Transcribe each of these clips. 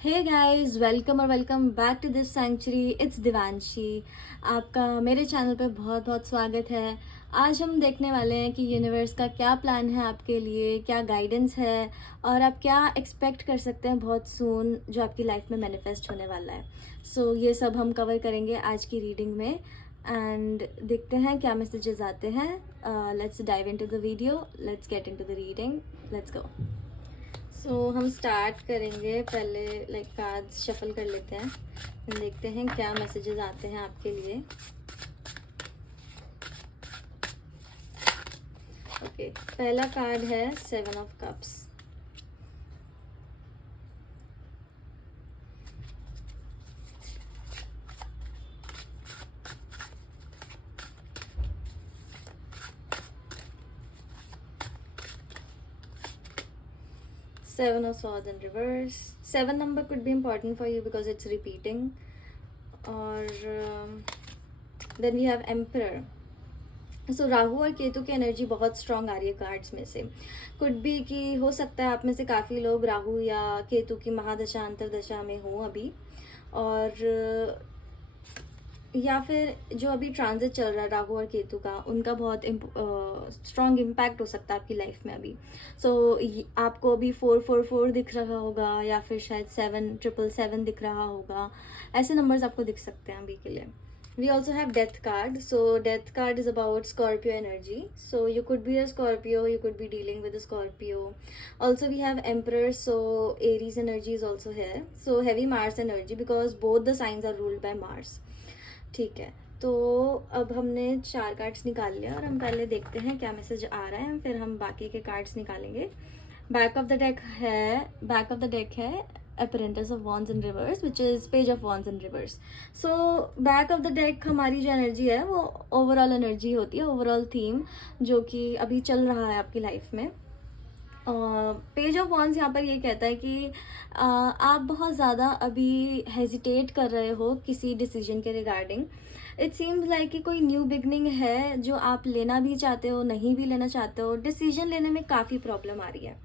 हे guys, welcome और welcome back to this century. It's Divanshi. आपका मेरे चैनल पे बहुत बहुत स्वागत है। आज हम देखने वाले हैं कि यूनिवर्स का क्या प्लान है आपके लिए, क्या गाइडेंस है और आप क्या एक्सपेक्ट कर सकते हैं बहुत सून जो आपकी लाइफ में मैनिफेस्ट होने वाला है। ये सब हम कवर करेंगे आज की रीडिंग में एंड देखते हैं क्या मैसेजेस आते हैं। Let's dive into the video, let's get into the reading, let's go. हम स्टार्ट करेंगे। पहले कार्ड्स शफल कर लेते हैं, देखते हैं क्या मैसेजेस आते हैं आपके लिए। ओके, पहला कार्ड है 7 of cups. Seven of Swords in reverse. 7 number could be important for you because it's repeating. और then we have Emperor. Rahu और केतु की एनर्जी बहुत स्ट्रांग आ रही है कार्ड्स में से। कुड बी कि हो सकता है आप में से काफ़ी लोग राहु या केतु की महादशा अंतरदशा में हो अभी, और या फिर जो अभी ट्रांजिट चल रहा है राहु और केतु का, उनका बहुत स्ट्रॉन्ग इम्पैक्ट हो सकता है आपकी लाइफ में अभी। आपको अभी 444 दिख रहा होगा या फिर शायद 7777 दिख रहा होगा। ऐसे नंबर्स आपको दिख सकते हैं अभी के लिए। We also have death card. Death card is about Scorpio energy. You could be a Scorpio, you could be dealing with a Scorpio. Also we have Emperor, so Aries energy is also here. Heavy Mars energy because both the signs are ruled by Mars. ठीक है, तो अब हमने 4 cards निकाल लिया और हम पहले देखते हैं क्या मैसेज आ रहा है, फिर हम बाकी के कार्ड्स निकालेंगे। बैक ऑफ द डेक है Apprentice of Wands in reverse, which is Page of Wands in reverse. Back of the deck हमारी जो एनर्जी है वो ओवरऑल एनर्जी होती है, ओवरऑल थीम जो कि अभी चल रहा है आपकी लाइफ में। पेज ऑफ वॉन्स यहाँ पर ये कहता है कि आप बहुत ज़्यादा अभी हेजिटेट कर रहे हो किसी डिसीजन के रिगार्डिंग। इट सीम्स लाइक कि कोई न्यू बिगनिंग है जो आप लेना भी चाहते हो, नहीं भी लेना चाहते हो। डिसीजन लेने में काफ़ी प्रॉब्लम आ रही है।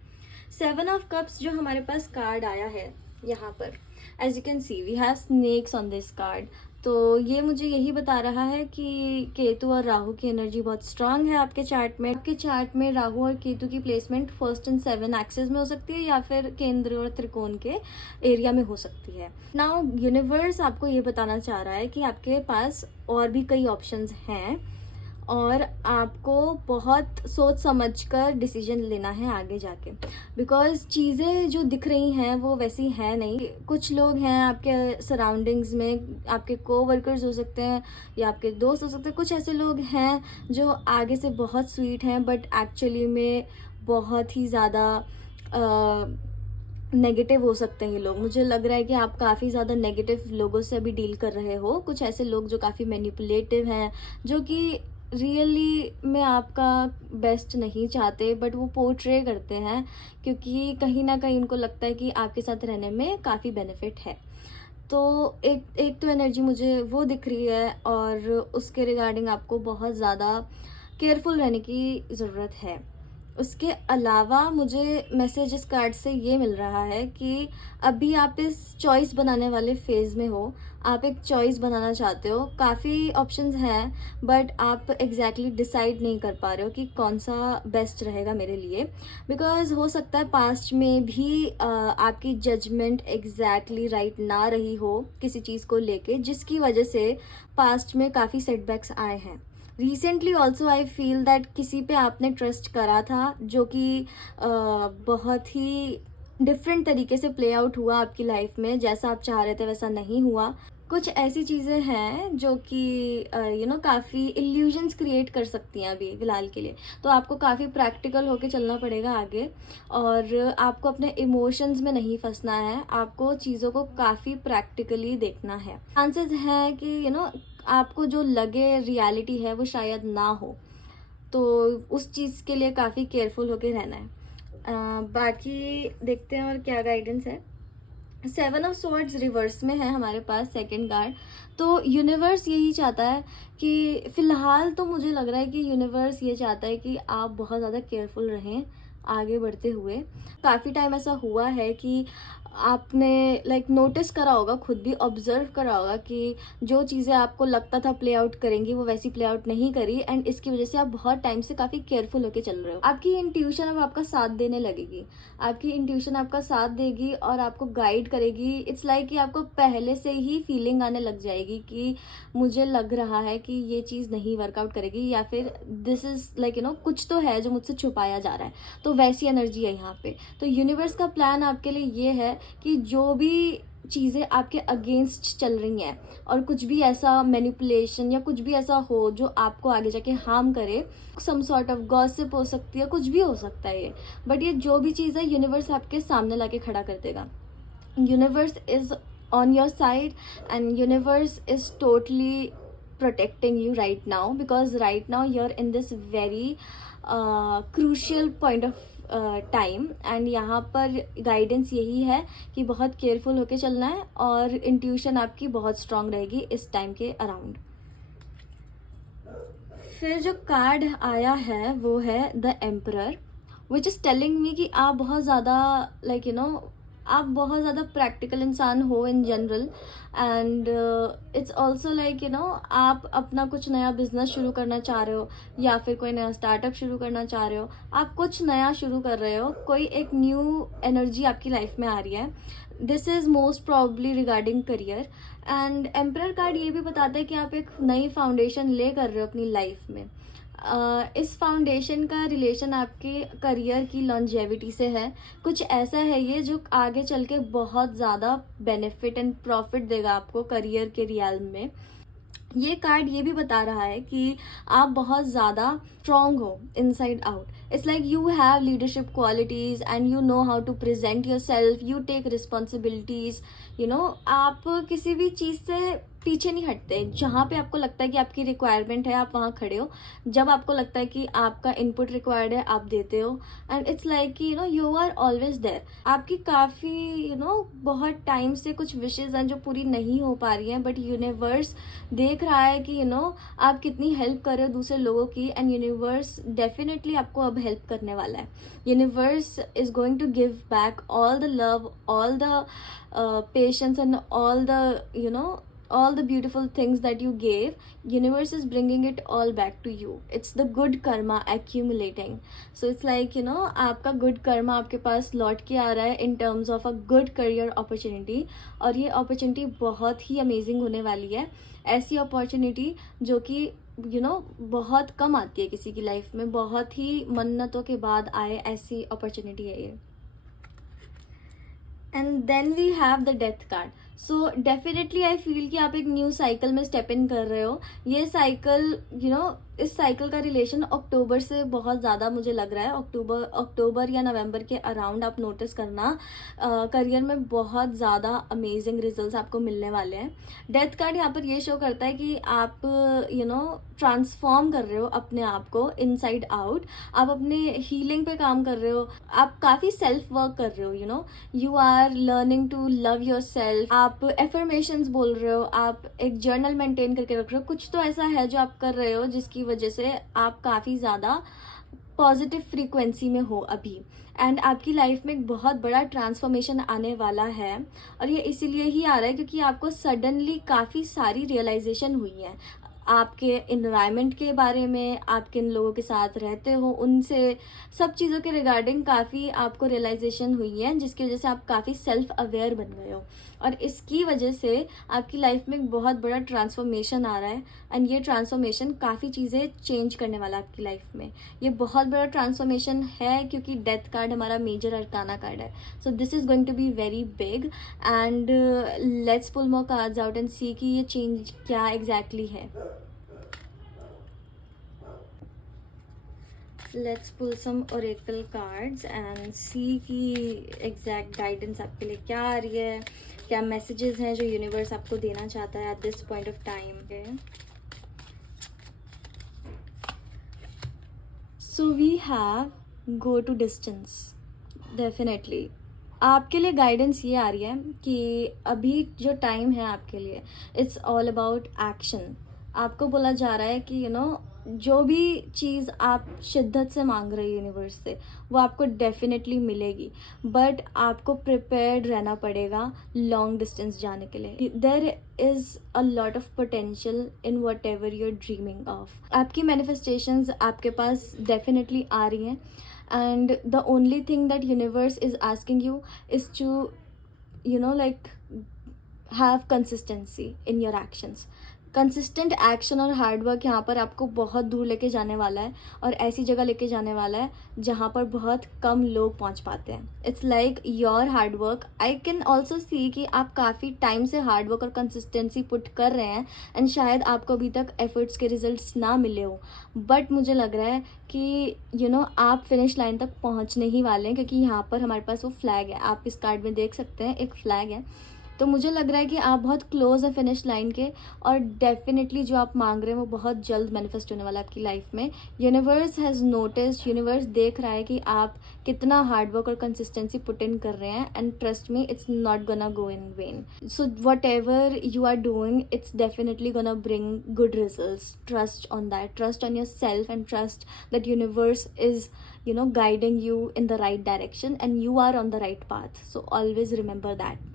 7 ऑफ कप्स जो हमारे पास कार्ड आया है यहाँ पर, as you can see we have snakes on this card. तो ये मुझे यही बता रहा है कि केतु और राहु की एनर्जी बहुत स्ट्रांग है आपके चार्ट में। आपके चार्ट में राहु और केतु की प्लेसमेंट 1st and 7 एक्सेस में हो सकती है या फिर केंद्र और त्रिकोण के एरिया में हो सकती है। नाउ यूनिवर्स आपको ये बताना चाह रहा है कि आपके पास और भी कई ऑप्शंस हैं और आपको बहुत सोच समझ कर डिसीजन लेना है आगे जाके, बिकॉज चीज़ें जो दिख रही हैं वो वैसी हैं नहीं। कुछ लोग हैं आपके सराउंडिंग्स में, आपके कोवर्कर्स हो सकते हैं या आपके दोस्त हो सकते हैं। कुछ ऐसे लोग हैं जो आगे से बहुत स्वीट हैं बट एक्चुअली में बहुत ही ज़्यादा नेगेटिव हो सकते हैं ये लोग। मुझे लग रहा है कि आप काफ़ी ज़्यादा नेगेटिव लोगों से अभी डील कर रहे हो। कुछ ऐसे लोग जो काफ़ी मैनिपुलेटिव हैं, जो कि रियली में आपका बेस्ट नहीं चाहते बट वो पोर्ट्रे करते हैं क्योंकि कहीं ना कहीं उनको लगता है कि आपके साथ रहने में काफ़ी बेनिफिट है। तो एक तो एनर्जी मुझे वो दिख रही है और उसके रिगार्डिंग आपको बहुत ज़्यादा केयरफुल रहने की ज़रूरत है। उसके अलावा मुझे मैसेज इस कार्ड से ये मिल रहा है कि अभी आप इस चॉइस बनाने वाले फेज़ में हो। आप एक चॉइस बनाना चाहते हो, काफ़ी ऑप्शंस हैं बट आप एग्जैक्टली डिसाइड नहीं कर पा रहे हो कि कौन सा बेस्ट रहेगा मेरे लिए। बिकॉज हो सकता है पास्ट में भी आपकी जजमेंट एग्जैक्टली राइट ना रही हो किसी चीज़ को लेके, जिसकी वजह से पास्ट में काफ़ी सेटबैक्स आए हैं। Recently also I feel that किसी पे आपने ट्रस्ट करा था जो कि बहुत ही डिफरेंट तरीके से प्ले आउट हुआ आपकी लाइफ में। जैसा आप चाह रहे थे वैसा नहीं हुआ। कुछ ऐसी चीज़ें हैं जो कि काफ़ी इल्यूजन्स क्रिएट कर सकती हैं अभी फ़िलहाल के लिए। तो आपको काफ़ी प्रैक्टिकल होके चलना पड़ेगा आगे और आपको अपने इमोशंस में नहीं फंसना है। आपको चीज़ों को काफ़ी प्रैक्टिकली देखना है। चांसेस हैं कि आपको जो लगे रियलिटी है वो शायद ना हो, तो उस चीज़ के लिए काफ़ी केयरफुल होके रहना है। बाकी देखते हैं और क्या गाइडेंस है। 7 ऑफ स्वॉर्ड्स रिवर्स में है हमारे पास सेकंड कार्ड। तो यूनिवर्स यही चाहता है कि फ़िलहाल तो मुझे लग रहा है कि यूनिवर्स ये चाहता है कि आप बहुत ज़्यादा केयरफुल रहें आगे बढ़ते हुए। काफ़ी टाइम ऐसा हुआ है कि आपने लाइक नोटिस करा होगा, खुद भी ऑब्जर्व करा होगा कि जो चीज़ें आपको लगता था प्ले आउट करेंगी वो वैसी प्ले आउट नहीं करी, एंड इसकी वजह से आप बहुत टाइम से काफ़ी केयरफुल होके चल रहे हो। आपकी इंट्यूशन अब आपका साथ देने लगेगी, आपकी इंट्यूशन आपका साथ देगी और आपको गाइड करेगी। इट्स लाइक कि आपको पहले से ही फीलिंग आने लग जाएगी कि मुझे लग रहा है कि ये चीज़ नहीं वर्कआउट करेगी, या फिर दिस इज़ लाइक कुछ तो है जो मुझसे छुपाया जा रहा है। तो वैसी एनर्जी है यहाँ पे। तो यूनिवर्स का प्लान आपके लिए ये है कि जो भी चीज़ें आपके अगेंस्ट चल रही हैं और कुछ भी ऐसा मैनिपुलेशन या कुछ भी ऐसा हो जो आपको आगे जाके हार्म करे, सम सॉर्ट ऑफ गॉसिप हो सकती है, कुछ भी हो सकता है ये, बट ये जो भी चीज़ है यूनिवर्स आपके सामने लाके खड़ा कर देगा। universe is on your side, and universe is totally protecting you right now, because right now you're in this very crucial point of time, and यहाँ पर गाइडेंस यही है कि बहुत केयरफुल होके चलना है और इंट्यूशन आपकी बहुत स्ट्रांग रहेगी इस टाइम के अराउंड। फिर जो कार्ड आया है वो है the emperor, which is telling me कि आप बहुत ज़्यादा लाइक आप बहुत ज़्यादा प्रैक्टिकल इंसान हो in general, and it's also like आप अपना कुछ नया बिजनेस शुरू करना चाह रहे हो, या फिर कोई नया स्टार्टअप शुरू करना चाह रहे हो, आप कुछ नया शुरू कर रहे हो, कोई एक न्यू एनर्जी आपकी लाइफ में आ रही है। This is most probably regarding career, and emperor card ये भी बताता है कि आप एक नई फाउंडेशन ले कर रहे हो अपनी लाइफ में। इस फाउंडेशन का रिलेशन आपके करियर की लॉन्जेविटी से है। कुछ ऐसा है ये जो आगे चल के बहुत ज़्यादा बेनिफिट एंड प्रॉफिट देगा आपको करियर के रियल में। ये कार्ड ये भी बता रहा है कि आप बहुत ज़्यादा स्ट्रॉन्ग हो inside out. It's like you have leadership qualities and you know how to present yourself, you take responsibilities. आप किसी भी चीज़ से पीछे नहीं हटते। जहाँ पे आपको लगता है कि आपकी रिक्वायरमेंट है आप वहाँ खड़े हो, जब आपको लगता है कि आपका इनपुट रिक्वायर्ड है आप देते हो, एंड इट्स लाइक कि यू आर ऑलवेज देयर। आपकी काफ़ी बहुत टाइम से कुछ विशेज़ हैं जो पूरी नहीं हो पा रही हैं, बट यूनिवर्स देख रहा है कि आप कितनी हेल्प कर रहे हो दूसरे लोगों की, एंड यूनिवर्स डेफिनेटली आपको अब हेल्प करने वाला है। Universe is going to give back all the love, all the patience and all the all the beautiful things that you gave. Universe is bringing it all back to you. It's the good karma accumulating. So it's like आपका good karma आपके पास लौट के आ रहा है in terms of a good career opportunity, और ये opportunity बहुत ही amazing होने वाली है। ऐसी opportunity जो कि बहुत कम आती है किसी की लाइफ में, बहुत ही मन्नतों के बाद आए ऐसी opportunity है ये। And then we have the death card. So definitely I feel कि आप एक न्यू साइकिल में स्टेप इन कर रहे हो। ये साइकिल इस साइकिल का रिलेशन अक्टूबर से बहुत ज़्यादा मुझे लग रहा है। अक्टूबर या नवंबर के अराउंड आप नोटिस करना करियर में बहुत ज़्यादा अमेजिंग रिजल्ट्स आपको मिलने वाले हैं। डेथ कार्ड यहाँ पर ये शो करता है कि आप ट्रांसफॉर्म कर रहे हो अपने आप को इनसाइड आउट। आप अपने हीलिंग पे काम कर रहे हो, आप काफ़ी सेल्फ वर्क कर रहे हो। You are learning to love yourself. आप एफर्मेशंस बोल रहे हो, आप एक जर्नल मेंटेन करके रख रहे हो। कुछ तो ऐसा है जो आप कर रहे हो जिसकी वजह से आप काफ़ी ज़्यादा पॉजिटिव फ्रीक्वेंसी में हो अभी, एंड आपकी लाइफ में एक बहुत बड़ा ट्रांसफॉर्मेशन आने वाला है। और ये इसीलिए ही आ रहा है क्योंकि आपको सडनली काफ़ी सारी रियलाइजेशन हुई है आपके इन्वायरमेंट के बारे में, आप किन लोगों के साथ रहते हो उनसे, सब चीज़ों के रिगार्डिंग काफ़ी आपको रियलाइजेशन हुई है, जिसकी वजह से आप काफ़ी सेल्फ अवेयर बन गए हो, और इसकी वजह से आपकी लाइफ में एक बहुत बड़ा ट्रांसफॉर्मेशन आ रहा है। एंड ये ट्रांसफॉर्मेशन काफ़ी चीज़ें चेंज करने वाला है आपकी लाइफ में। ये बहुत बड़ा ट्रांसफॉर्मेशन है क्योंकि डेथ कार्ड हमारा मेजर अरकाना कार्ड है। So this is going to be very big, and let's pull more cards out and see कि ये चेंज क्या एग्जैक्टली है। Let's pull some oracle cards and see कि exact guidance आपके लिए क्या आ रही है, क्या मैसेजेस हैं जो यूनिवर्स आपको देना चाहता है at this point of time पे। So we have go to distance. Definitely आपके लिए गाइडेंस ये आ रही है कि अभी जो टाइम है आपके लिए, इट्स ऑल अबाउट एक्शन। आपको बोला जा रहा है कि जो भी चीज़ आप शिद्दत से मांग रहे हो यूनिवर्स से, वो आपको डेफिनेटली मिलेगी, बट आपको प्रिपेयर्ड रहना पड़ेगा लॉन्ग डिस्टेंस जाने के लिए. There is a lot of potential in whatever you're dreaming of. आपकी मैनिफेस्टेशंस आपके पास डेफिनेटली आ रही हैं, and the only thing that universe is asking you is to like have consistency in your actions. Consistent action और hard work यहाँ पर आपको बहुत दूर लेके जाने वाला है, और ऐसी जगह लेके जाने वाला है जहाँ पर बहुत कम लोग पहुँच पाते हैं. It's like your hard work. I can also see कि आप काफ़ी टाइम से हार्ड वर्क और कंसिस्टेंसी पुट कर रहे हैं, एंड शायद आपको अभी तक एफर्ट्स के रिजल्ट्स ना मिले हो, बट मुझे लग रहा है कि आप फिनिश लाइन तक पहुँचने ही वाले हैं, क्योंकि यहाँ पर हमारे पास वो फ्लैग है. आप इस कार्ड में देख सकते हैं, एक फ्लैग है. तो मुझे लग रहा है कि आप बहुत क्लोज है फिनिश लाइन के, और डेफिनेटली जो आप मांग रहे हैं वो बहुत जल्द मैनिफेस्ट होने वाला है आपकी लाइफ में. यूनिवर्स हैज़ नोटिस, यूनिवर्स देख रहा है कि आप कितना हार्ड वर्क और कंसिस्टेंसी पुट इन कर रहे हैं, and trust me, it's not gonna go in vain. So whatever you are doing, it's definitely gonna bring good results. Trust on that, trust on yourself, and trust that universe is guiding you in the right direction, and you are on the right path. So always remember that.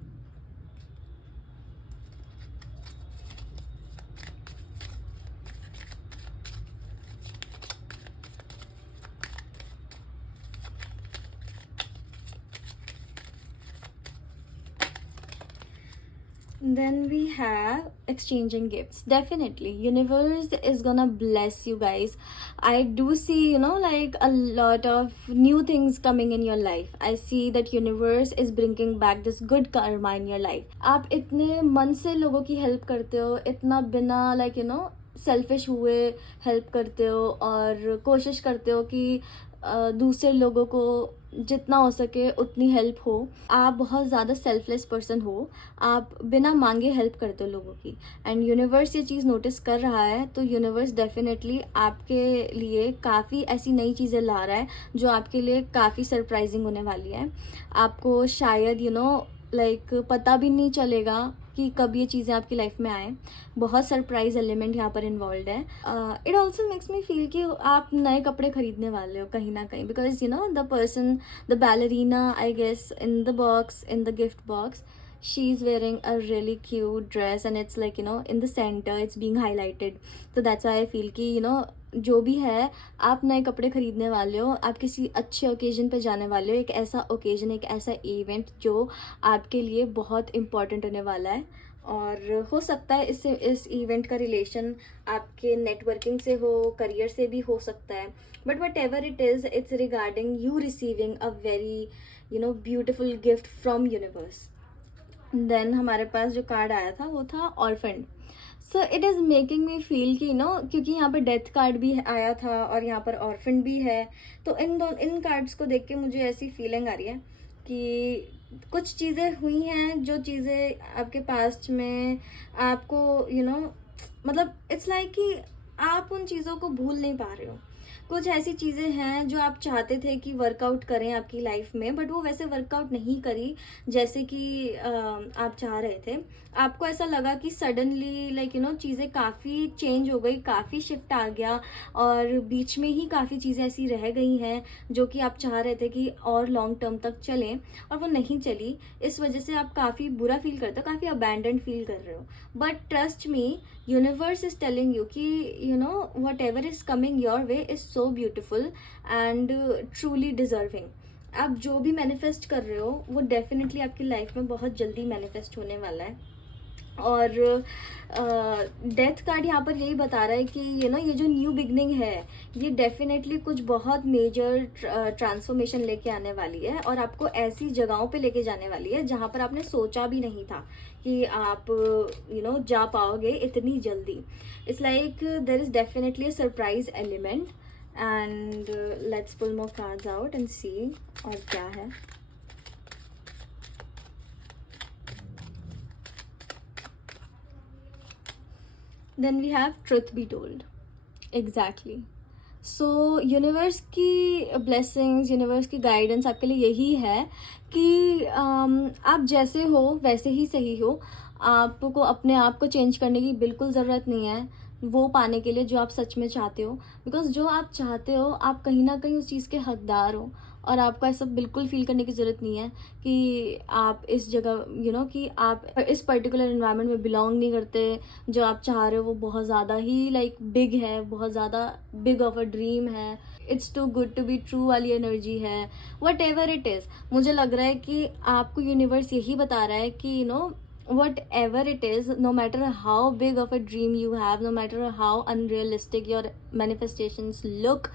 Then we have exchanging gifts. Definitely universe is gonna bless you guys. I do see like a lot of new things coming in your life. I see that universe is bringing back this good karma in your life. आप इतने मन से लोगों की help करते हो, इतना बिना सेल्फिश हुए हेल्प करते हो, और कोशिश करते हो कि दूसरे लोगों को जितना हो सके उतनी हेल्प हो. आप बहुत ज़्यादा सेल्फलेस पर्सन हो, आप बिना मांगे हेल्प करते हो लोगों की, एंड यूनिवर्स ये चीज़ नोटिस कर रहा है. तो यूनिवर्स डेफिनेटली आपके लिए काफ़ी ऐसी नई चीज़ें ला रहा है जो आपके लिए काफ़ी सरप्राइजिंग होने वाली है. आपको शायद लाइक पता भी नहीं चलेगा कि कब ये चीज़ें आपकी लाइफ में आए. बहुत सरप्राइज एलिमेंट यहाँ पर इन्वॉल्व है. It also makes me feel कि आप नए कपड़े खरीदने वाले हो कहीं ना कहीं, because the person, the ballerina I guess in the box, in the gift box, she is wearing a really cute dress, and it's like in the center it's being highlighted. So that's why I feel कि जो भी है, आप नए कपड़े खरीदने वाले हो, आप किसी अच्छे ओकेजन पे जाने वाले हो. एक ऐसा ओकेजन, एक ऐसा इवेंट जो आपके लिए बहुत इम्पॉर्टेंट होने वाला है, और हो सकता है इससे इस इवेंट का रिलेशन आपके नेटवर्किंग से हो, करियर से भी हो सकता है. But whatever it is, it's regarding you receiving a very beautiful gift from universe. Then हमारे पास जो कार्ड आया था वो था orphan. So it is making me feel कि क्योंकि यहाँ पर डेथ कार्ड भी आया था और यहाँ पर ऑर्फन भी है, तो इन कार्ड्स को देख के मुझे ऐसी फीलिंग आ रही है कि कुछ चीज़ें हुई हैं, जो चीज़ें आपके पास्ट में आपको मतलब इट्स लाइक कि आप उन चीज़ों को भूल नहीं पा रहे हो. कुछ ऐसी चीज़ें हैं जो आप चाहते थे कि वर्कआउट करें आपकी लाइफ में, बट वो वैसे वर्कआउट नहीं करी जैसे कि आप चाह रहे थे. आपको ऐसा लगा कि सडनली लाइक चीज़ें काफ़ी चेंज हो गई, काफ़ी शिफ्ट आ गया, और बीच में ही काफ़ी चीज़ें ऐसी रह गई हैं जो कि आप चाह रहे थे कि और लॉन्ग टर्म तक चलें, और वो नहीं चली. इस वजह से आप काफ़ी बुरा फील करते हो, काफ़ी अबैंडन्ड फील कर रहे हो. But trust me, universe is telling you कि whatever is coming your way is so beautiful and truly deserving. आप जो भी मैनिफेस्ट कर रहे हो वो डेफिनेटली आपकी लाइफ में बहुत जल्दी मैनिफेस्ट होने वाला है. और डेथ कार्ड यहाँ पर यही बता रहा है कि ये जो न्यू बिगनिंग है, ये डेफिनेटली कुछ बहुत मेजर ट्रांसफॉर्मेशन लेके आने वाली है, और आपको ऐसी जगहों पे लेके जाने वाली है जहाँ पर आपने सोचा भी नहीं था कि आप जा पाओगे इतनी जल्दी. It's like there is definitely a surprise element. And let's pull more cards out and see और क्या है. Then we have truth be told. Exactly. So universe की ब्लेसिंग्स, यूनिवर्स की गाइडेंस आपके लिए यही है कि आप जैसे हो वैसे ही सही हो. आपको अपने आप को चेंज करने की बिल्कुल ज़रूरत नहीं है. वो पाने के लिए जो आप सच में चाहते हो, बिकॉज जो आप चाहते हो आप कहीं ना कहीं उस चीज़ के हकदार हो। और आपको ऐसा बिल्कुल फील करने की ज़रूरत नहीं है कि आप इस जगह कि आप इस पर्टिकुलर इन्वायरमेंट में बिलोंग नहीं करते। जो आप चाह रहे हो वो बहुत ज़्यादा ही बिग है, बहुत ज़्यादा बिग ऑफ अ ड्रीम है, it's too good to be true वाली एनर्जी है, वट एवर इट इज़। मुझे लग रहा है कि आपको यूनिवर्स यही बता रहा है कि whatever it is, no matter how big of a dream you have, no matter how unrealistic your manifestations look,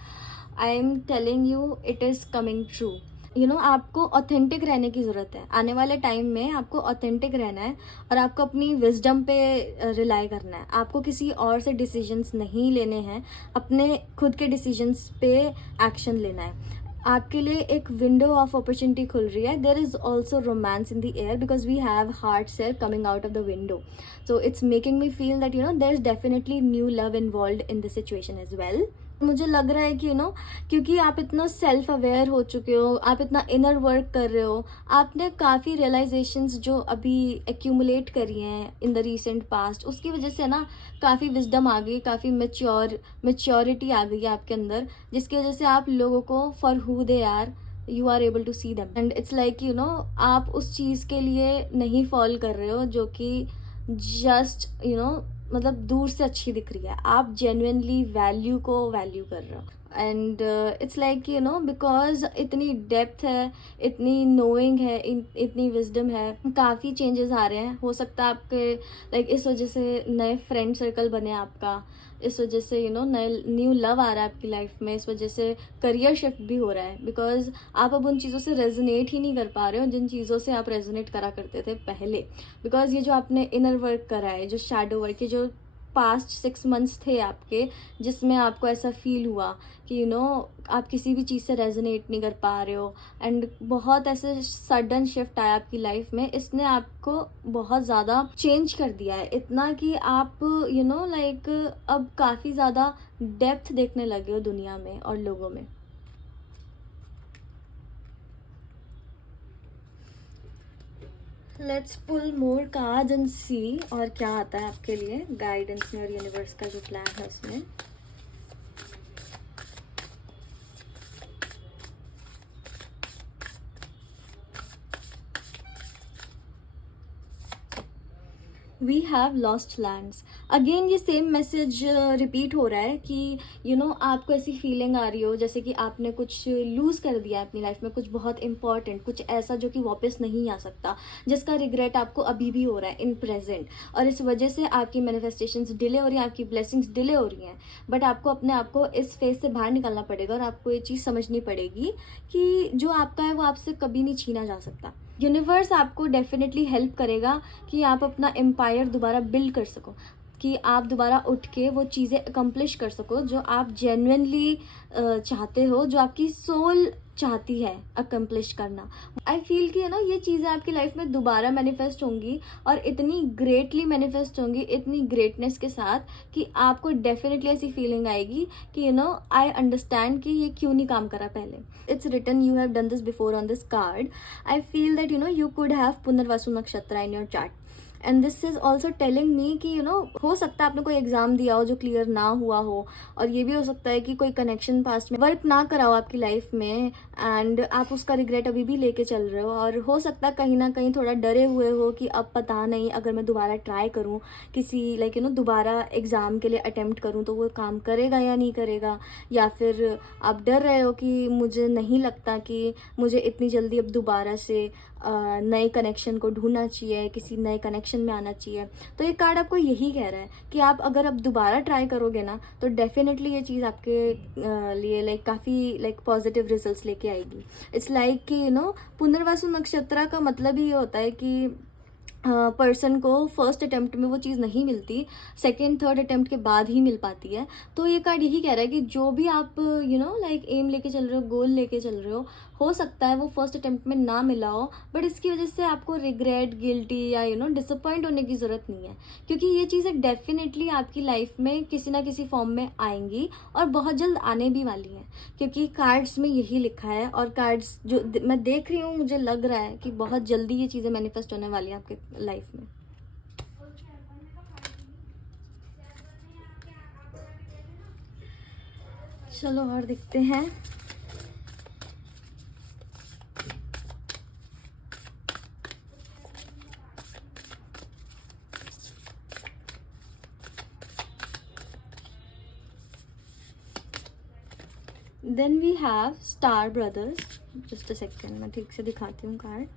I am telling you it is coming true. आपको ऑथेंटिक रहने की ज़रूरत है। आने वाले टाइम में आपको ऑथेंटिक रहना है और आपको अपनी विजडम पे रिलाई करना है। आपको किसी और से डिसीजंस नहीं लेने हैं, अपने खुद के डिसीजंस पे एक्शन लेना है। आपके लिए एक विंडो ऑफ अपॉर्चुनिटी खुल रही है। There is also romance in the air because we have hearts are coming out of the window, so it's making me feel that there is definitely new love involve in this situation as well. मुझे लग रहा है कि क्योंकि आप इतना self aware हो चुके हो, आप इतना इनर वर्क कर रहे हो, आपने काफ़ी रियलाइजेशंस जो अभी एक्यूमुलेट करी हैं इन द रीसेंट पास्ट, उसकी वजह से काफ़ी विजडम आ गई, काफ़ी मेच्योरिटी आ गई है आपके अंदर, जिसकी वजह से आप लोगों को for who they are you are able to see them. And it's like आप उस चीज़ के लिए नहीं फॉल कर रहे हो जो कि जस्ट मतलब दूर से अच्छी दिख रही है। आप जेन्युइनली वैल्यू को वैल्यू कर रहे हो। एंड इट्स लाइक बिकॉज इतनी डेप्थ है, इतनी नोइंग है, इतनी विजडम है, काफ़ी चेंजेस आ रहे हैं। हो सकता है आपके इस वजह से नए फ्रेंड सर्कल बने आपका, इस वजह से नए न्यू लव आ रहा है आपकी लाइफ में, इस वजह से करियर शिफ्ट भी हो रहा है बिकॉज आप अब उन चीज़ों से रेजोनेट ही नहीं कर पा रहे हो जिन चीज़ों से आप रेजोनेट करा करते थे पहले। बिकॉज ये जो आपने इनर वर्क करा है, जो शैडो वर्क, ये जो पास्ट 6 मंथ्स थे आपके, जिसमें आपको ऐसा फील हुआ कि आप किसी भी चीज़ से रेजोनेट नहीं कर पा रहे हो एंड बहुत ऐसे सडन शिफ्ट आया आपकी लाइफ में, इसने आपको बहुत ज़्यादा चेंज कर दिया है। इतना कि आप अब काफ़ी ज़्यादा डेप्थ देखने लगे हो दुनिया में और लोगों में। Let's pull more cards and see और क्या आता है आपके लिए गाइडेंस में और यूनिवर्स का जो प्लान है उसमें। We have lost lands. Again ये सेम मैसेज रिपीट हो रहा है कि आपको ऐसी फीलिंग आ रही हो जैसे कि आपने कुछ लूज़ कर दिया अपनी लाइफ में, कुछ बहुत इंपॉर्टेंट, कुछ ऐसा जो कि वापस नहीं आ सकता, जिसका रिग्रेट आपको अभी भी हो रहा है इन प्रेजेंट, और इस वजह से आपकी मैनिफेस्टेशंस डिले हो रही हैं, आपकी ब्लेसिंग्स डिले हो रही हैं। बट आपको अपने आप को इस फेज से बाहर निकालना पड़ेगा और आपको ये चीज़ समझनी पड़ेगी कि जो आपका है वो आपसे कभी नहीं छीना जा सकता। यूनिवर्स आपको डेफिनेटली हेल्प करेगा कि आप अपना एम्पायर दोबारा बिल्ड कर सको, कि आप दोबारा उठ के वो चीज़ें अकम्प्लिश कर सको जो आप जेन्युइनली चाहते हो, जो आपकी सोल चाहती है अकम्प्लिश करना। आई फील कि ये चीज़ें आपकी लाइफ में दोबारा मैनिफेस्ट होंगी और इतनी ग्रेटली मैनिफेस्ट होंगी, इतनी ग्रेटनेस के साथ कि आपको डेफिनेटली ऐसी फीलिंग आएगी कि आई अंडरस्टैंड कि ये क्यों नहीं काम करा पहले। It's written you have done this before on this card. I feel that you could have Punarvasu nakshatra in your chart and this is also telling me कि हो सकता है आपने कोई एग्जाम दिया हो जो क्लियर ना हुआ हो, और ये भी हो सकता है कि कोई कनेक्शन पास्ट में वर्क ना करा हो आपकी लाइफ में एंड आप उसका रिग्रेट अभी भी लेके चल रहे हो। और हो सकता है कहीं ना कहीं थोड़ा डरे हुए हो कि अब पता नहीं अगर मैं दोबारा ट्राई करूँ किसी दोबारा एग्ज़ाम के लिए अटेम्प्ट करूँ तो वो काम करेगा या नहीं करेगा, या फिर आप डर रहे हो कि मुझे नहीं लगता कि मुझे इतनी जल्दी अब दोबारा से नए कनेक्शन को ढूंढना चाहिए, किसी नए कनेक्शन में आना चाहिए। तो ये कार्ड आपको यही कह रहा है कि आप अगर अब दोबारा ट्राई करोगे ना तो डेफिनेटली ये चीज़ आपके लिए काफ़ी पॉजिटिव रिजल्ट्स लेके आएगी। इट्स लाइक कि पुनर्वसु नक्षत्र का मतलब ही ये होता है कि पर्सन को फर्स्ट अटेम्प्ट में वो चीज़ नहीं मिलती, सेकेंड थर्ड अटेम्प्ट के बाद ही मिल पाती है। तो ये कार्ड यही कह रहा है कि जो भी आप एम लेके चल रहे हो, गोल लेके चल रहे हो सकता है वो फर्स्ट अटेम्प्ट में ना मिला हो, बट इसकी वजह से आपको रिग्रेट, गिल्टी या डिसअपॉइंट होने की ज़रूरत नहीं है, क्योंकि ये चीज़ें डेफिनेटली आपकी लाइफ में किसी ना किसी फॉर्म में आएंगी और बहुत जल्द आने भी वाली हैं, क्योंकि कार्ड्स में यही लिखा है। और कार्ड्स जो मैं देख रही हूँ मुझे लग रहा है कि बहुत जल्दी ये चीज़ें मैनिफेस्ट होने वाली हैं आपके लाइफ में। चलो और दिखते हैं। Then we have star brothers. Just a second, मैं ठीक से दिखाती हूँ कार्ड।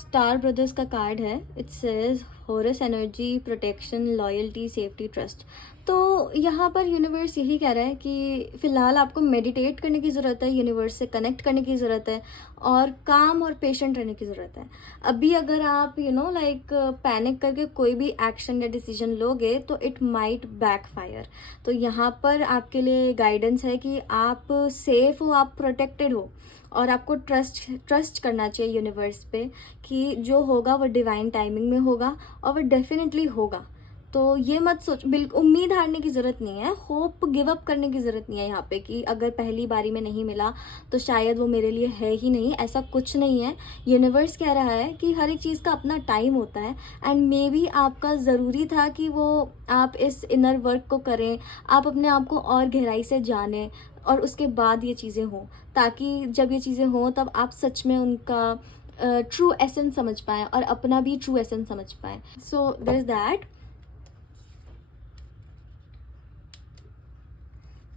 स्टार ब्रदर्स का कार्ड है। It says Horus energy, protection, loyalty, safety, trust. तो यहाँ पर यूनिवर्स यही कह रहा है कि फ़िलहाल आपको मेडिटेट करने की ज़रूरत है, यूनिवर्स से कनेक्ट करने की ज़रूरत है, और काम और पेशेंट रहने की ज़रूरत है। अभी अगर आप लाइक पैनिक करके कोई भी एक्शन या डिसीजन लोगे तो इट माइट बैकफायर। तो यहाँ पर आपके लिए गाइडेंस है कि आप सेफ हो, आप प्रोटेक्टेड हो, और आपको ट्रस्ट करना चाहिए यूनिवर्स पे कि जो होगा वो डिवाइन टाइमिंग में होगा, और वो डेफिनेटली होगा। तो ये मत सोच, बिल्कुल उम्मीद हारने की ज़रूरत नहीं है, होप गिव अप करने की ज़रूरत नहीं है यहाँ पे कि अगर पहली बारी में नहीं मिला तो शायद वो मेरे लिए है ही नहीं। ऐसा कुछ नहीं है। यूनिवर्स कह रहा है कि हर एक चीज़ का अपना टाइम होता है, एंड मे बी आपका ज़रूरी था कि वो आप इस इनर वर्क को करें, आप अपने आप को और गहराई से जानें, और उसके बाद ये चीज़ें हों, ताकि जब ये चीज़ें हों तब आप सच में उनका ट्रू एसेंस समझ पाएँ और अपना भी ट्रू एसेंस समझ पाएँ। So there is that.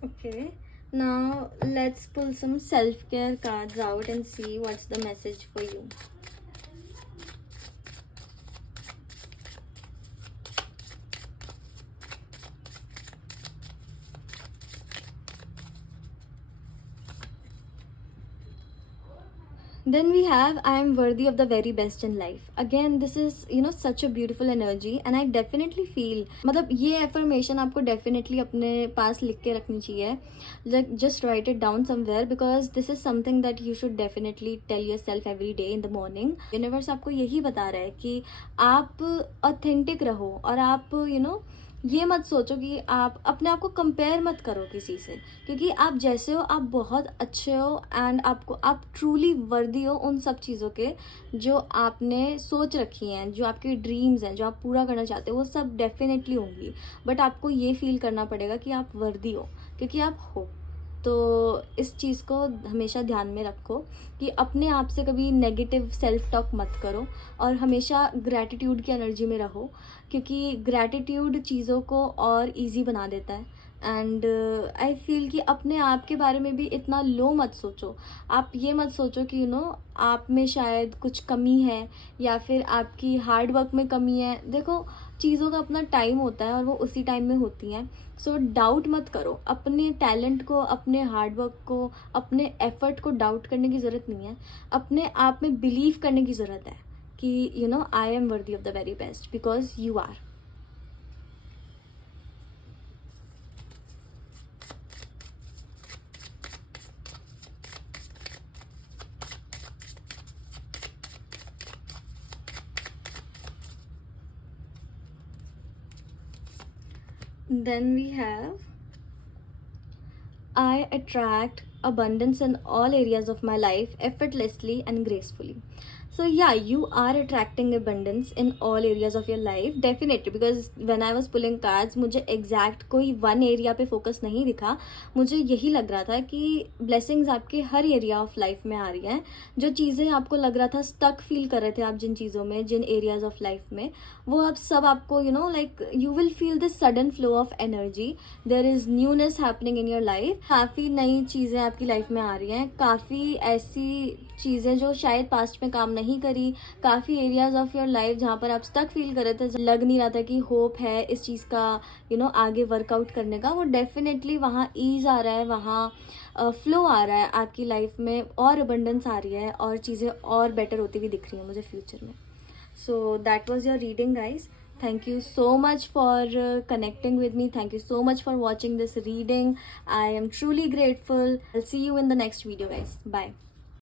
Okay, now let's pull some self-care cards out and see what's the message for you. Then we have I am worthy of the very best in life. Again, this is such a beautiful energy, and I definitely feel, मतलब ये affirmation आपको definitely अपने पास लिख के रखनी चाहिए. Like just write it down somewhere, because this is something that you should definitely tell yourself every day in the morning. Universe आपको यही बता रहा है कि आप authentic रहो, और आप ये मत सोचो कि आप अपने आप को कंपेयर मत करो किसी से, क्योंकि आप जैसे हो आप बहुत अच्छे हो, एंड आप ट्रूली वर्दी हो उन सब चीज़ों के जो आपने सोच रखी हैं, जो आपके ड्रीम्स हैं, जो आप पूरा करना चाहते हो, वो सब डेफिनेटली होंगी। बट आपको ये फील करना पड़ेगा कि आप वर्दी हो, क्योंकि आप हो। तो इस चीज़ को हमेशा ध्यान में रखो कि अपने आप से कभी नेगेटिव सेल्फ टॉक मत करो, और हमेशा ग्रैटिट्यूड की एनर्जी में रहो, क्योंकि ग्रैटिट्यूड चीज़ों को और इजी बना देता है। एंड आई फील कि अपने आप के बारे में भी इतना लो मत सोचो। आप ये मत सोचो कि आप में शायद कुछ कमी है, या फिर आपकी हार्ड वर्क में कमी है। देखो, चीज़ों का अपना टाइम होता है और वो उसी टाइम में होती हैं। सो डाउट मत करो अपने टैलेंट को, अपने हार्ड वर्क को, अपने एफर्ट को डाउट करने की ज़रूरत नहीं है। अपने आप में बिलीव करने की ज़रूरत है कि I am worthy of the very best, because you are. Then we have I attract abundance in all areas of my life effortlessly and gracefully. So yeah, you are attracting abundance in all areas of your life, definitely, because when I was pulling cards, मुझे exact कोई one area पे focus नहीं दिखा। मुझे यही लग रहा था कि blessings आपके हर area of life में आ रही हैं। जो चीज़ें आपको लग रहा था stuck feel कर रहे थे आप जिन चीज़ों में, जिन areas of life में, वो अब सब आपको like you will feel this sudden flow of energy. There is newness happening in your life. काफ़ी नई चीज़ें आपकी लाइफ में आ रही हैं, काफ़ी ऐसी चीज़ें जो शायद पास्ट में काम नहीं करी, काफ़ी एरियाज ऑफ योर लाइफ जहाँ पर आप स्टक फील कर रहे थे, लग नहीं रहा था कि होप है इस चीज़ का आगे वर्कआउट करने का, वो डेफिनेटली वहाँ ईज़ आ रहा है, वहाँ फ्लो आ रहा है आपकी लाइफ में, और अबंडेंस आ रही है, और चीज़ें और बेटर होती हुई दिख रही हैं मुझे फ्यूचर में। So that was your reading guys. Thank you so much for connecting with me. Thank you so much for watching this reading. I am truly grateful. I'll see you in the next video guys. Bye.